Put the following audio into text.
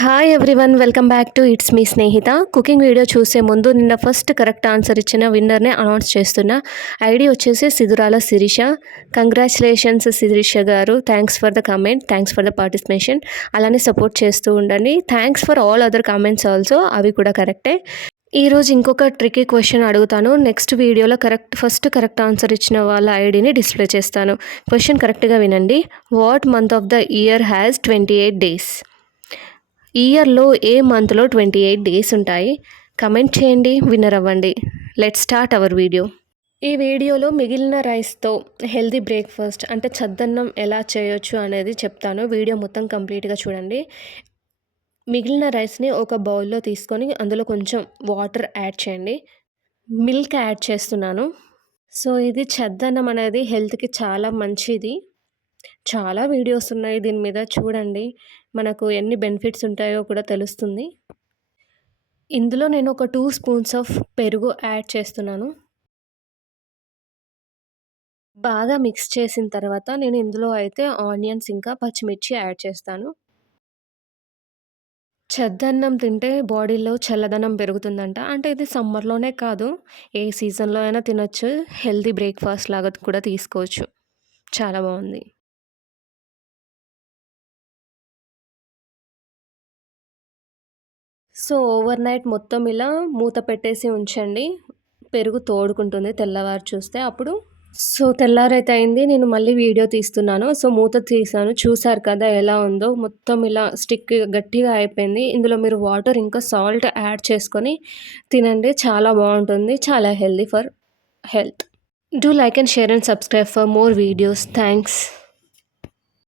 Hi everyone, welcome back to it's me Snehitha. Cooking video చూసే ముందు నిన్న ఫస్ట్ కరెక్ట్ ఆన్సర్ ఇచ్చిన విన్నర్నే అనౌన్స్ చేస్తున్నా. ఐడి వచ్చేసి సిదురాల శిరీష. కంగ్రాచులేషన్స్ శిరీష గారు, thanks for the comment, thanks for the participation. అలానే సపోర్ట్ చేస్తూ ఉండండి. Thanks for all other comments also, అవి కూడా కరెక్టే. ఈరోజు ఇంకొక ట్రికీ క్వశ్చన్ అడుగుతాను. నెక్స్ట్ వీడియోలో ఫస్ట్ కరెక్ట్ ఆన్సర్ ఇచ్చిన వాళ్ళ ఐడిని డిస్ప్లే చేస్తాను. క్వశ్చన్ కరెక్ట్గా వినండి. What month of the year has 28 days? ఇయర్లో ఏ మంత్లో 28 డేస్ ఉంటాయి? కమెంట్ చేయండి, విన్నర్ అవ్వండి. Let's start our video. ఈ వీడియోలో మిగిలిన రైస్తో హెల్తీ బ్రేక్ఫాస్ట్ అంటే చద్దన్నం ఎలా చేయొచ్చు అనేది చెప్తాను. వీడియో మొత్తం కంప్లీట్గా చూడండి. మిగిలిన రైస్ని ఒక బౌల్లో తీసుకొని అందులో కొంచెం వాటర్ యాడ్ చేయండి. మిల్క్ యాడ్ చేస్తున్నాను. సో ఇది చద్దన్నం అనేది హెల్త్కి చాలా మంచిది. చాలా వీడియోస్ ఉన్నాయి దీని మీద, చూడండి. మనకు ఎన్ని బెనిఫిట్స్ ఉంటాయో కూడా తెలుస్తుంది. ఇందులో నేను ఒక 2 స్పూన్స్ ఆఫ్ పెరుగు యాడ్ చేస్తున్నాను. బాగా మిక్స్ చేసిన తర్వాత నేను ఇందులో అయితే ఆనియన్స్ ఇంకా పచ్చిమిర్చి యాడ్ చేస్తాను. చద్దన్నం తింటే బాడీలో చల్లదనం పెరుగుతుందంట. అంటే ఇది సమ్మర్లోనే కాదు, ఏ సీజన్లో అయినా తినొచ్చు. హెల్తీ బ్రేక్ఫాస్ట్ లాగా కూడా తీసుకోవచ్చు. చాలా బాగుంది. సో ఓవర్ నైట్ మొత్తం ఇలా మూత పెట్టేసి ఉంచండి. పెరుగు తోడుకుంటుంది తెల్లవారు చూస్తే అప్పుడు. సో తెల్లారైతే అయింది, నేను మళ్ళీ వీడియో తీస్తున్నాను. సో మూత తీసాను, చూసారు కదా ఎలా ఉందో. మొత్తం ఇలా స్టిక్ గట్టిగా అయిపోయింది. ఇందులో మీరు వాటర్ ఇంకా సాల్ట్ యాడ్ చేసుకొని తినండి, చాలా బాగుంటుంది. చాలా healthy for health. Do like and share and subscribe for more videos. Thanks.